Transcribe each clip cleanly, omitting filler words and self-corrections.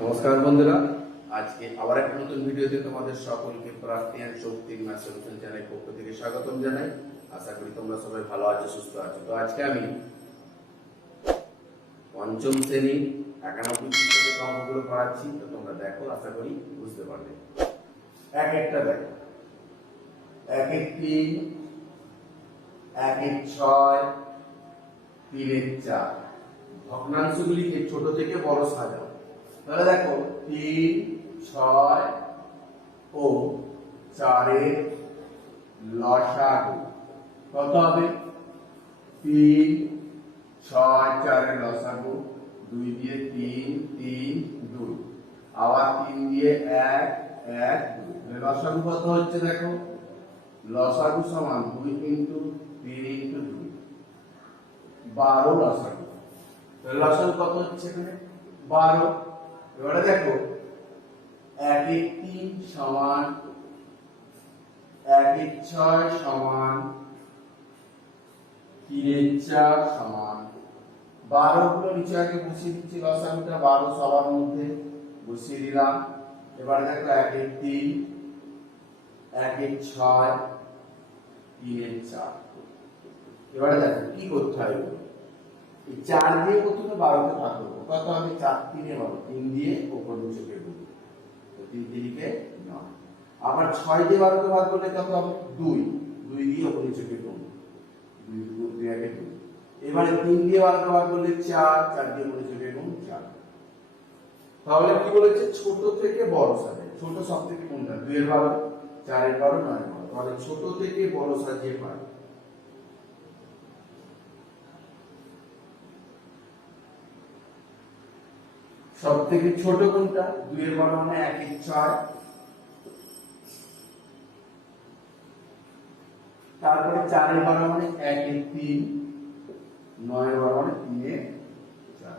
নমস্কার বন্ধুরা, আজকে আবার একটা নতুন ভিডিওতে তোমাদের সকলকে প্রাপ্তি এন্ড শক্তির ম্যাথ সলিউশন চ্যানেলের পক্ষ থেকে স্বাগতম জানাই। আশা করি তোমরা সবাই ভালো আছো, সুস্থ আছো। তো আজকে আমি পঞ্চম শ্রেণী 91 পৃষ্ঠাতে অঙ্কগুলো করাচ্ছি। তো তোমরা দেখো, আশা করি বুঝতে পারবে। এক একটা দেখো, 1 1 3, 1 1 6, 3 1 4। ভগ্নাংশগুলিকে ছোট থেকে বড় সাজাও। তাহলে দেখো 3 6 ও 4 এর লসাগু কত হবে? 3 6 4 এর লসাগু 2 দিয়ে 3 3 2, আবার 3 দিয়ে 1 1 2। লসাগু কত হচ্ছে? দেখো লসাগু সমান 2 ইন্টু 3 ইন্টু 2, 12 লসাগু। লসাগু কত হচ্ছে এখানে? 12। এবারে দেখো 1 1 3 সমান 1 1 6 সমান 3 1 4 সমান 12 গুলো নিচে আগে বসিয়ে দিচ্ছি। লসাগুটা 12 সবার মধ্যে বসিয়ে দিলাম। এবারে দেখো 1 1 3, 1 1 6, 3 1 4। এবারে দেখো কি করতে হবে? এই 4 দিয়ে প্রথমে 12 কে ভাগ করব। কত হবে? 4 3 এ 12, 3 দিয়ে উপর নিচে করব। তো 3 3 কে 9। আবার 6 দিয়ে 12 কে ভাগ করলে কত হবে? 2, 2 দিয়ে উপর নিচে করব। 2 2 একে 2। এবারে 3 দিয়ে 12 কে ভাগ করলে 4, 4 দিয়ে উপর নিচে করব 4। তাহলে কি বলেছে? ছোট থেকে বড় সাজায়। ছোট সব থেকে কোনটা? 2 এর 12, 4 এর 12, 9 এর 12। তাহলে ছোট থেকে বড় সাজিয়ে পাই। সব থেকে ছোট কোনটা? 2 এর 12 মানে 1 1 6। তারপরে 4 এর 12 মানে 1 1 3, 9 এর 12 মানে 3 এ 4।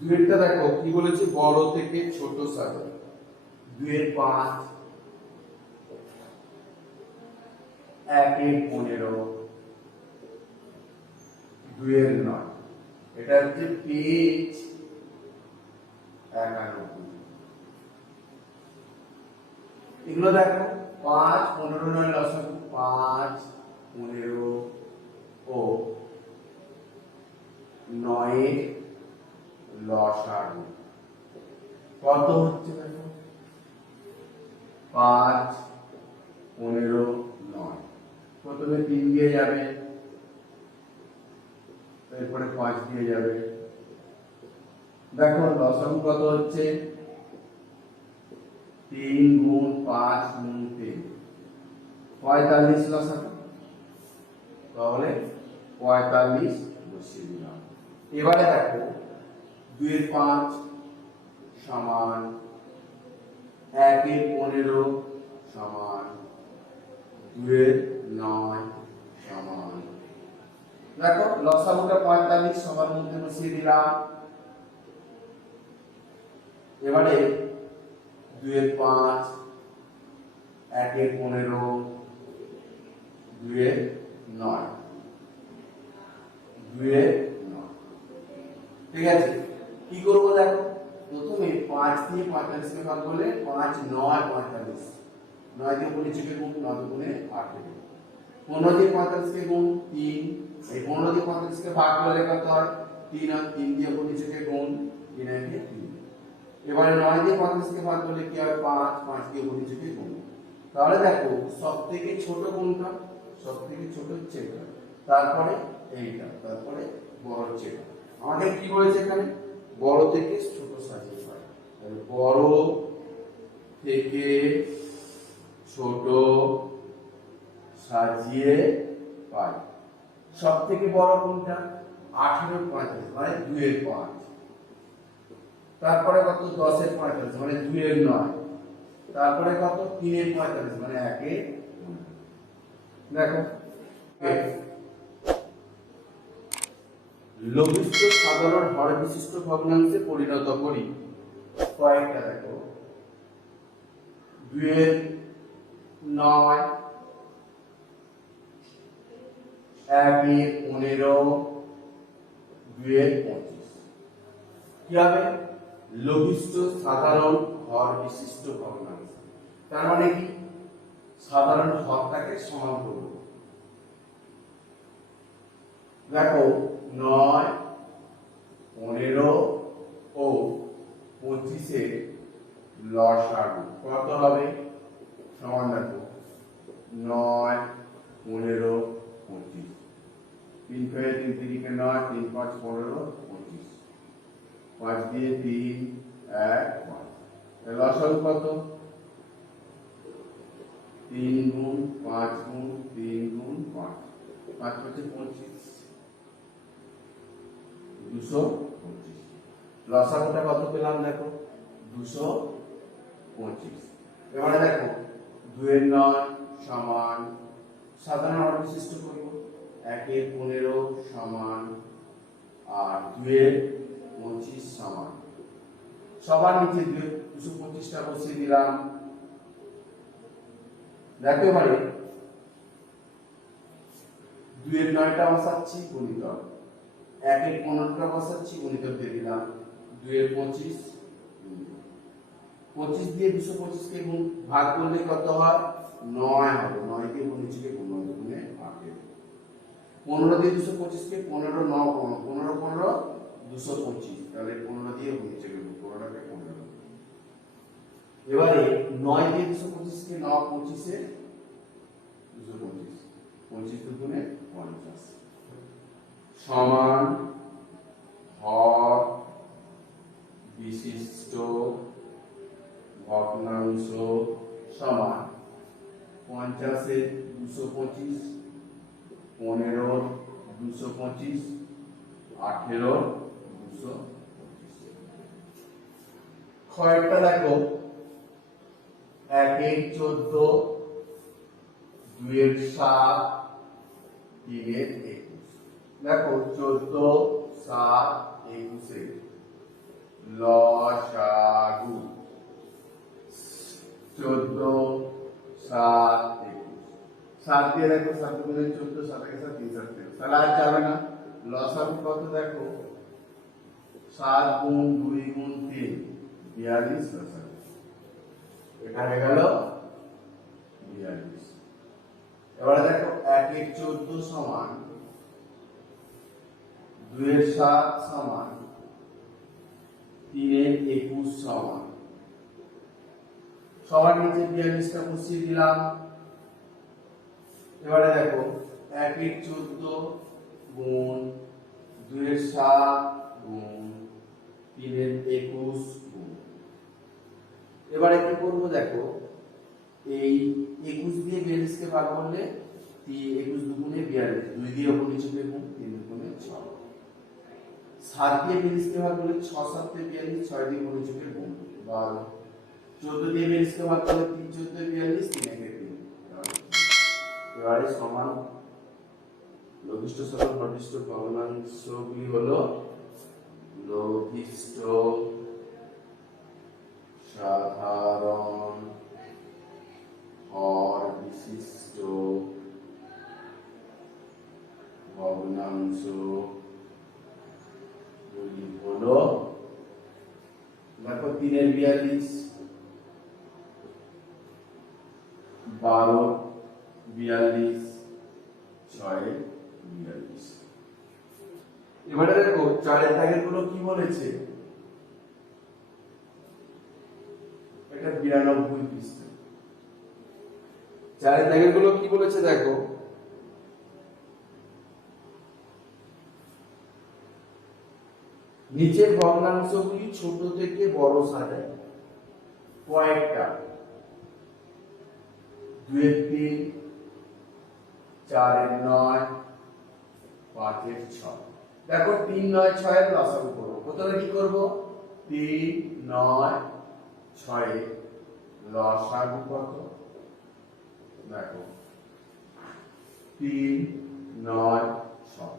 দুইটা দেখো কি বলেছে? বড় থেকে ছোট সাজাও। 2 এর 5, 1 এর 15, 2 এর 9। এটা হচ্ছে পেজ 91। এগুলো দেখো 5 15 9 লসাগু 5 15 ও 9 এর লসাগু কত হচ্ছে? দেখো 5 15 9। প্রথমে 3 দিয়ে যাবে, এরপরে 5 দিয়ে যাবে। দেখো লসাগু কত হচ্ছে? 3 গুণ 5 গুণ 3, 45 লসাগু। তাহলে 45 বসিয়ে দিলাম। এবারে দেখো 2 এর 5 সমান 1 এর 15 সমান 2 এর 9 সমান। দেখো লসাগুটা 45 সবার মধ্যে বসিয়ে দিলাম। এবারে 2 এর 5, 1 এর 15, 2 এর 9, 2 এর 9। ঠিক আছে, কি করব? দেখো প্রথমে 5 দিয়ে 45 কে ভাগ করলে 5 9 45, 9 দিয়ে উপর নিচে গুণ, 9 গুণে 8 হবে। 15 দিয়ে 45 কে গুণ 3, এই 15 দিয়ে 45 কে ভাগ করলে কত হয়? 3 আর 3 দিয়ে উপর নিচে গুণ, 3 আর 3। এবারে 9 দিয়ে 45 কে ভাগ করলে কি হবে? 5, 5 দিয়ে উপর নিচে গুণ। তাহলে দেখো সবথেকে ছোট কোনটা? সবথেকে ছোট হচ্ছে এটা, তারপরে এইটা, তারপরে বড় হচ্ছে এটা। আমাদের কি বলেছে এখানে? বড় থেকে ছোট সাজিয়ে পাই। তাহলে বড় থেকে ছোট সাজিয়ে পাই। সব থেকে বড় কোনটা? 18 45 মানে 2 এর 5। তারপরে কত? 10 এর 45 মানে 2 এর 9। তারপরে কত? 3 এর 45 মানে 1 এর 9। দেখো লঘিষ্ঠ সাধারণ হর বিশিষ্ট ভগ্নাংশে পরিণত করি। কয়েকটা দেখো 2 এর 9, 1 এর 15, 2 এর 25। কি হবে? লঘিষ্ঠ সাধারণ হর বিশিষ্ট ভগ্নাংশ। তার মানে কি, সাধারণ হরটাকে সমান করব। দেখো 9, 15 ও 25 লসাগু কত হবে? সমান দেখো 9, 15, 25, 3 ফেলে 3 3 9, 3 5 15, 25, 5 দিয়ে 3 1 5। লসাগু কত? 3 গুণ 5 গুণ 3 গুণ 5, 5 5 25, 225। লসাগুটা কত পেলাম দেখো? 225। এবারে দেখো 2 এর 9 সমান, সাধারণ হর বিশিষ্ট করব, 1 এর 15 সমান আর 2 এর 25 সমান। সবার নিচে 225টা বসিয়ে দিলাম। দেখো এবারে 2 এর 9টা বসাচ্ছি গুণিতক, 1 এর 15টা বসাচ্ছি গুণিতক দিয়ে দিলাম, 2 এর 25, 25 দিয়ে 225 কে গুণ ভাগ করলে কত হয়? 9 হবে। 9 দিয়ে 25 কে গুণ 9 গুণে 8। 15 দিয়ে 225 কে 15 9 15 15 225, তাহলে 15 দিয়ে 25 কে গুণ 15 কে 15। এবারে 9 দিয়ে 225 কে 9 25 এ 225, 25 দুগুণে 50 সমান হর বিশিষ্ট ভগ্নাংশ সমান 50 এর 225, 15 এর 225, 18 এর 225। কয়েকটা দেখো 1 এর 14, 2 এর 7, 3 এর 21। দেখো 14 7 21 এর লসাগু 14 7 21। 7 দিয়ে দেখো 7 গুণে 14, 7 এর 7 3 7 13, তাহলে আর যাবে না। লসাগু কত দেখো? 7 গুণ 2 গুণ 3 42 লসাগু। এটা হয়ে গেল 42। এবারে দেখো 1 এর 14 সমান, 2 এর 7 সমান, 3 এর 21 সমান। সবার নিচে 42টা বসিয়ে দিলাম। এবারে দেখো 1 এর 14 গুণ 2 এর 7 গুণ 3 এর 21 গুণ। এবারে কি করব দেখো, এই 21 দিয়ে 42 কে ভাগ করলে 21 দুগুণে 42, 2 দিয়ে উপর নিচে গুণ 3 দুগুণে 6। 7 দিয়ে 42 কে ভাগ করলে 6 7 তে 42, 6 দিয়ে উপর নিচে গুণ 12। 14 দিয়ে 42 কে ভাগ করলে 3 14 42, 3 একে 3। এবারে সমান লঘিষ্ঠ সাধারণ ঘনিষ্ঠ ভগ্নাংশগুলি হলো লঘিষ্ঠ সাধারণ হর বিশিষ্ট ভগ্নাংশ গুলি হলো, দেখো 3 এর 42, 12 42, 6 এর 42। এবারে দেখো 4 এর দাগের গুলো কি বলেছে? এটা 92 পৃষ্ঠা। 4 এর দাগের গুলো কি বলেছে দেখো, নিচের ভগ্নাংশগুলি ছোট থেকে বড় সাজায়। কয়েকটা? 2 এর 3, 4 এর 9, 5 এর 6। দেখো 3 9 6 এর লসাগু করব। প্রথমে কি করব? 3 9 6 এর লসাগু কত? দেখো 3 9 6,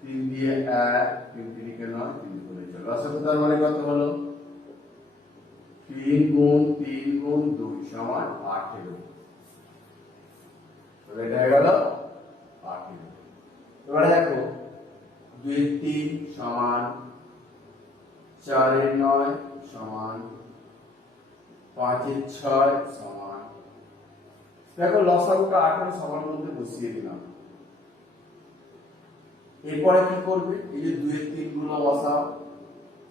3 দিয়ে 1, 3 3 কে 9, 3 করে 4। লসাগু তার মানে কত হলো? 3 গুণ 3 গুণ 2 সমান 18। তাহলে এটা হয়ে গেল 18। এবারে দেখো 2 3 সমান 4 এর 9 সমান 5 এর 6 সমান, দেখো লসাগুটা 18 সমান মধ্যে বসিয়ে দিলাম। এরপরে কি করবে, এই যে 2 এর 3 গুলো বসাও,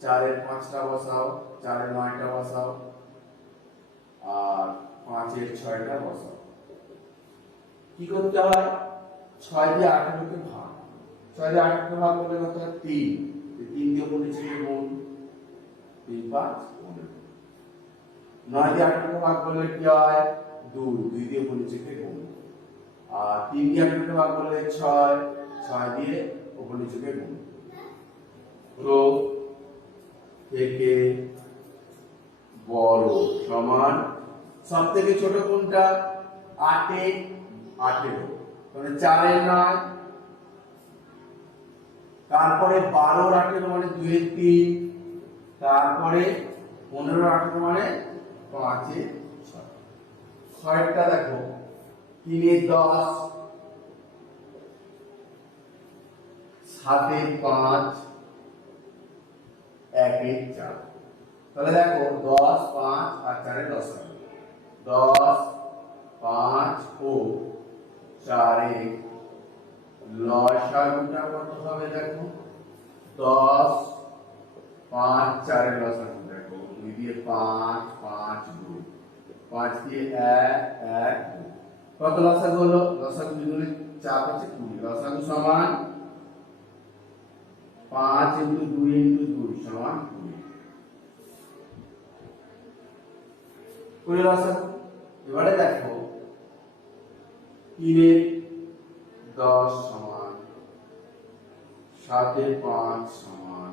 4 এর 5টা বসাও, 4 এর 9টা বসাও, আর 5 এর 6টা বসাও। কি করতে হয়, 6 দিয়ে 18 কে ভাগ, 6 দিয়ে 18 কে ভাগ করলে কত হয় 3, 3 দিয়ে 19 কে গুণ, 3 5 15, 9 দিয়ে 18 কে ভাগ করলে কি হয় 2, 2 দিয়ে 19 কে গুণ, আর 3 দিয়ে 18 কে ভাগ করলে 6, 6 দিয়ে 19 কে গুণ। তো থেকে বড় সমান, সব থেকে ছোট কোনটা, 8 এ 18, মানে 4 এর 9, তারপরে 12 এর 18 মানে 2 এর 3, তারপরে 15 এর 18 মানে 5 এর 6, 6টা দেখো 3 এর 10, 7 এর 5, 1 এর 4, তাহলে দেখো 10 5 আর 4 এর 10, 10 5 ও 4 এর লসাগুটা কত হবে, দেখো 10 5 4 এর লসাগু, দেখো 2 দিয়ে 5 5 2, 5 দিয়ে 1 1 2, কত লসাগু হলো, লসাগু দুগুণে 4 আছে 20, লসাগু সমান 5 × 2 × 2 সমান 20 লসাগু। এবারে দেখো 3 এর 10 সমান, 7 এর 5 সমান,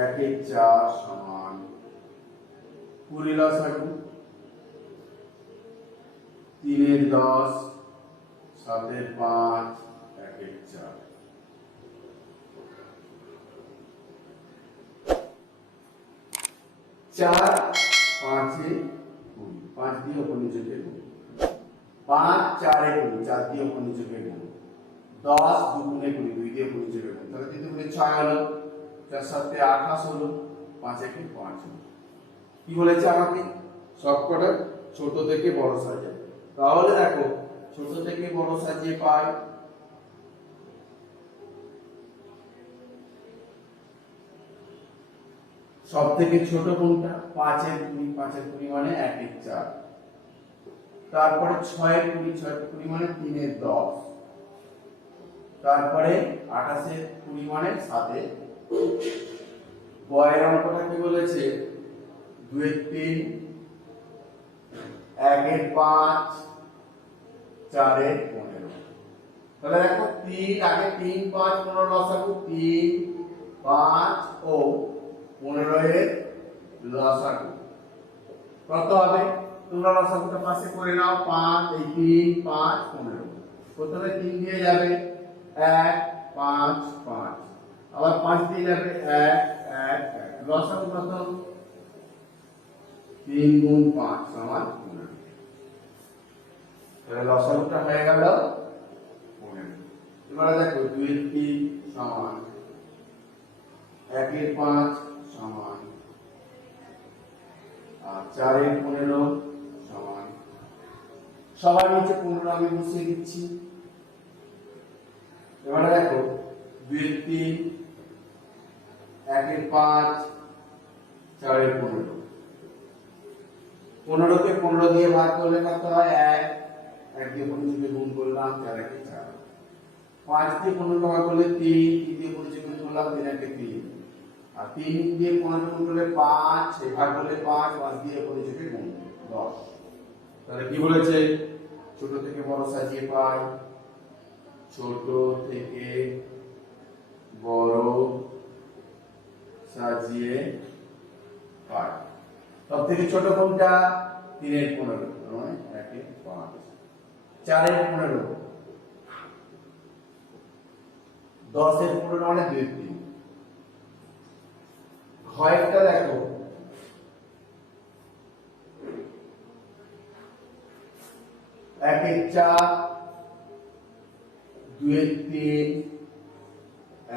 1 এর 4 সমান 20 লসাগু। 3 এর 10, 7 এর 5, 1 এর 4, 4 5 এ 20, 5 দিয়ে উপর নিচে কে গুণ, 5 4 এ 20, 4 দিয়ে উপর নিচে কে গুণ, 10 দুগুণে 20, 2 দিয়ে উপর নিচে কে গুণ, তাহলে 3 দুগুণে 6 হলো, 4 7 এ 28 হলো, 5 একে 5 হলো। কি বলেছে আমাকে, সবকটা ছোট থেকে বড় সাজিয়ে, তাহলে দেখো ছোট থেকে বড় সাজিয়ে পাই, সব থেকে ছোট কোনটা, 5 এর 20, 5 এর 20 মানে 1 এর 4, তারপরে 6 এর 20, 6 এর 20 মানে 3 এর 10, তারপরে 28 এর 20 মানে 7 এর, বয়ের অঙ্কটা কি বলেছে, 2 এর 3, 1 এর 5, 4 এর 15, তাহলে দেখো 3 আগে 3 5 15 লসাগু, 3 5 ও 15 এর লসাগু কত হবে, তোমরা লসাগুটা পাশে করে নাও, 5 এই 3 5 15, প্রথমে 3 দিয়ে যাবে 1 5 5, আবার 5 দিয়ে যাবে 1 1 1, লসাগু কত, 3 × 5 সমান 15, তাহলে লসাগুটা হয়ে গেল 15। এবারে দেখো 2 এর 3 সমান, 1 এর 5 সমান, আর 4 এর 15 সমান, সবার নিচে 15 আমি বসিয়ে দিচ্ছি। এবারে দেখো 2 এর 3, 1 এর 5, 4 এর 15, 15 কে 15 দিয়ে ভাগ করলে কত হয় 1, 1 দিয়ে 15 কে গুণ করলাম, 4 একে 4, 5 দিয়ে 15 ভাগ করলে 3, 3 দিয়ে 15 কে গুণ করলাম, 3 একে 3, আর 3 দিয়ে 15 গুণ করলে 5, ভাগ করলে 5, 5 দিয়ে 15 কে গুণ 10। তাহলে কি বলেছে, ছোট থেকে বড় সাজিয়ে পাই, ছোট থেকে বড় সাজিয়ে পাই। সব থেকে ছোট কোনটা, 3 এর 15, মানে 1 এর 5, 4 এর 15, 10 এর 15 মানে 2 এর 3। ঘয়েরটা দেখো 1 এর 4, 2 এর 3,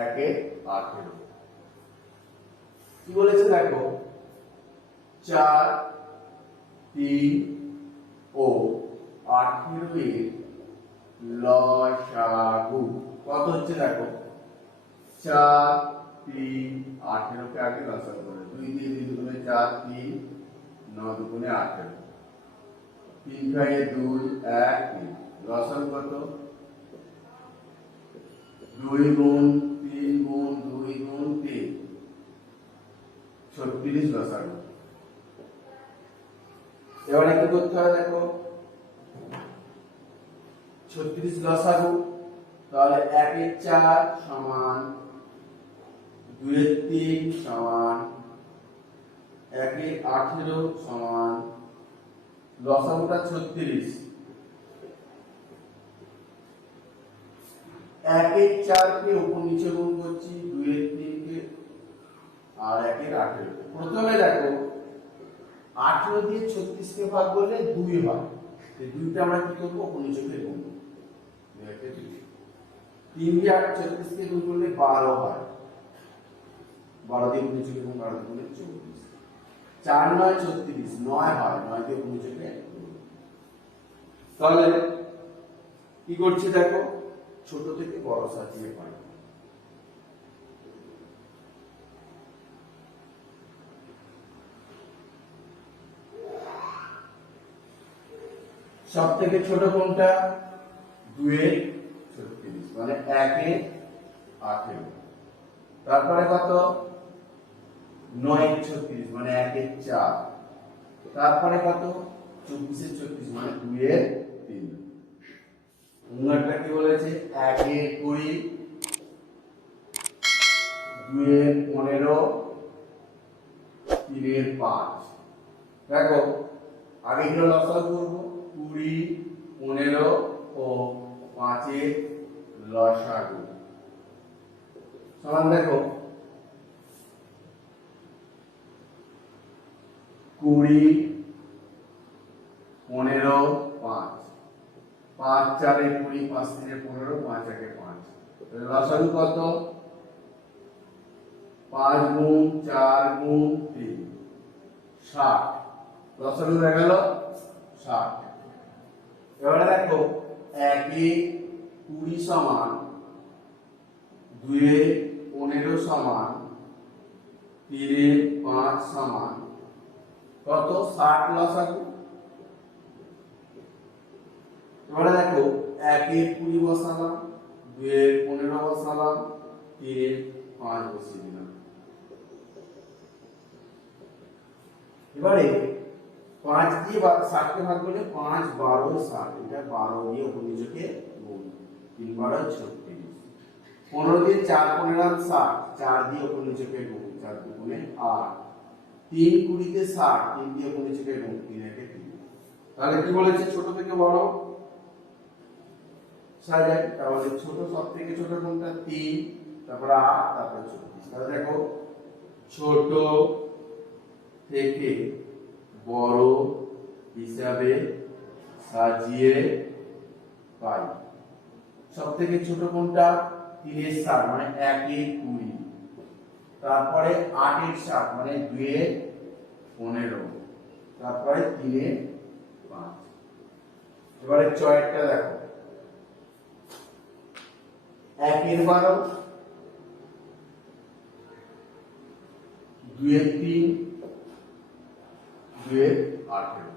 1 এর 18, কি বলেছে দেখো, 4 3 ও 18 এর লসাগু কত হচ্ছে দেখো, 4 3 18 কে আগে লসাগু করে 2 দিয়ে 2 দুগুণে 4 3 9 দুগুণে 18 3 খাইয়ে 2 1 3 লসাগু কত, 2 গুণ 3 গুণ 2 গুণ 3 36 লসাগু। এবারে কি করতে হয় দেখো, 36 লসাগু, তাহলে 1 এর 4 সমান 2 এর 3 সমান 1 এর 18 সমান লসাগুটা 36, 1 এর 4 কে উপর নিচে গুণ করছি, 2 এর 3 কে আর 1 এর 18। প্রথমে দেখো 18 দিয়ে 36 কে ভাগ করলে 2 হয়, এই 2টা আমরা কি করব, উপর নিচে করে গুণ করব। 3 দিয়ে 36 কে গুণ করলে 12 হয়, 12 দিয়ে উপর নিচে গুণ 12 দিয়ে 24, 4 9 36 9 হয়, 9 দিয়ে উপর নিচে করে। তাহলে কি করছি দেখো, ছোট থেকে বড় সাজিয়ে পাই। সব থেকে ছোট কোনটা, 2 এর 36 মানে 1 এর 18, তারপরে কত 9 এর 36 মানে 1 এর 4, তারপরে কত 24 এর 36 মানে 2 এর 3। উনারটা কি বলেছে, 1 এর 20, 2 এর 15, 3 এর 5। দেখো আগে কি লসাগু করব, 20 15 ও 5 এর লসাগু সমান দেখো 20 15 5, 5 4 এ 20, 5 3 এ 15, 5 1 এ 5, লসাগু কত, 5 গুণ 4 গুণ 3 60, লসাগু হয়ে গেল 60। এবারে দেখো 1 এ 20 সমান, 2 এ 15 সমান, 3 এ 5 সমান কত, 60 লসাগু। এবারে দেখো 1 এ 20 বসালাম, 2 এ 15 বসালাম, 3 এ 5 বসিয়ে দিলাম। এবারে 5 দিয়ে 60 কে ভাগ করলে 5 12 60, এটা 12 দিয়ে উপর নিচে গুণ, 3 12 36, 15 দিয়ে 4 15 60, 4 দিয়ে উপর নিচে গুণ, 4 দুগুণে 8, 3 20 তে 60, 3 দিয়ে উপর নিচে গুণ, 3 1 3। তাহলে কি বলেছে, ছোট থেকে বড় সাজাই, তাহলে ছোট সব থেকে ছোট কোনটা, 3, তারপর 8, তারপর 36। তাহলে দেখো ছোট থেকে বড় হিসাবে সাজিয়ে পাই। সব থেকে ছোট কোনটা, 3 এর 7 মানে 1 এর 20, তারপরে 8 এর 7 মানে 2 এর 15, তারপরে 3 এর 5। এবারে 6 দেখো, 1 এর 12, 2 এর 3, 2 এর 18।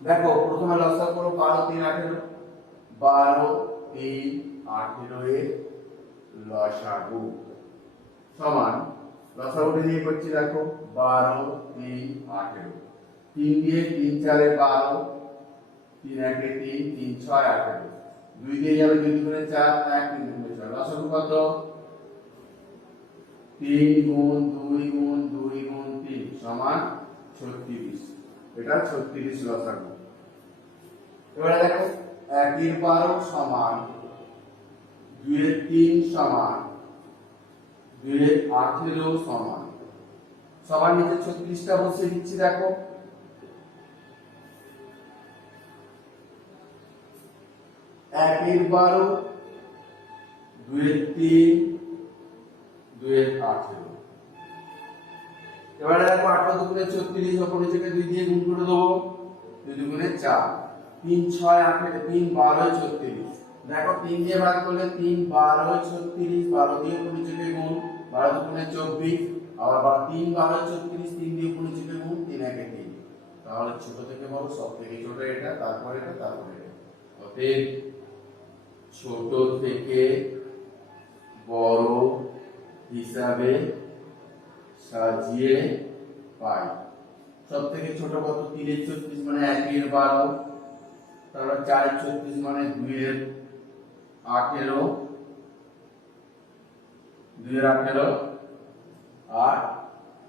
দেখো প্রথমে লসাগু করো, 12 3 18, 12 3 18 এর লসাগু সমান, লসাগুটা দিয়ে করছি দেখো 12 3 18, 3 দিয়ে 3 4 এ 12, 3 1 এ 3, 3 6 18, 2 দিয়ে যাবে 2 দুগুণে 4, 1 3 দুগুণে 6, লসাগু কত, 3 গুণ 2 গুণ 2 গুণ 3 সমান 36, এটা 36 লসাগু। এবারে দেখো 1 এর 12 সমান, 2 এর 3 সমান, 2 এর 18 সমান, সবার নিচে 36টা বসিয়ে দিচ্ছি। দেখো 1 এর 12, 2 এর 3, 2 এর 18, এবারে দেখো 18 দুগুণে 36, ওপর নিচেকে 2 দিয়ে গুণ করে দেবো, 2 দুগুণে 4, 3 6 8 3 12 36। দেখো 3 দিয়ে ভাগ করলে 3 12 36, 12 দিয়ে উপর নিচেকে গুণ, 12 দুগুণে 24, আবার 3 12 36, 3 দিয়ে উপর নিচেকে গুণ, 3 1 3। তাহলে ছোট থেকে বড় সব থেকে ছোট এটা, তারপর এটা, তারপর এটা। অতএব ছোট থেকে বড় হিসাবে সাজিয়ে পাই। সব থেকে ছোট কত? 3 এর 36 মানে 1 এর 12, তারপর 4 এর 36 মানে 2 এর 18, 2 এর 18, আর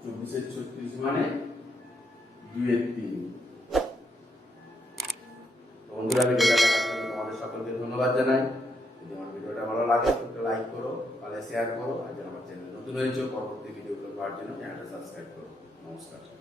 24 এর 36 মানে 2 এর 3। বন্ধুরা, ভিডিওটা দেখার জন্য তোমাদের সকলকে ধন্যবাদ জানাই। যদি আমার ভিডিওটা ভালো লাগে একটু লাইক করো, তাহলে শেয়ার করো, আর যারা আমার চ্যানেল নতুন হয়েছে পরবর্তী ভিডিওগুলো পাওয়ার জন্য চ্যানেলটা সাবস্ক্রাইব করো। নমস্কার।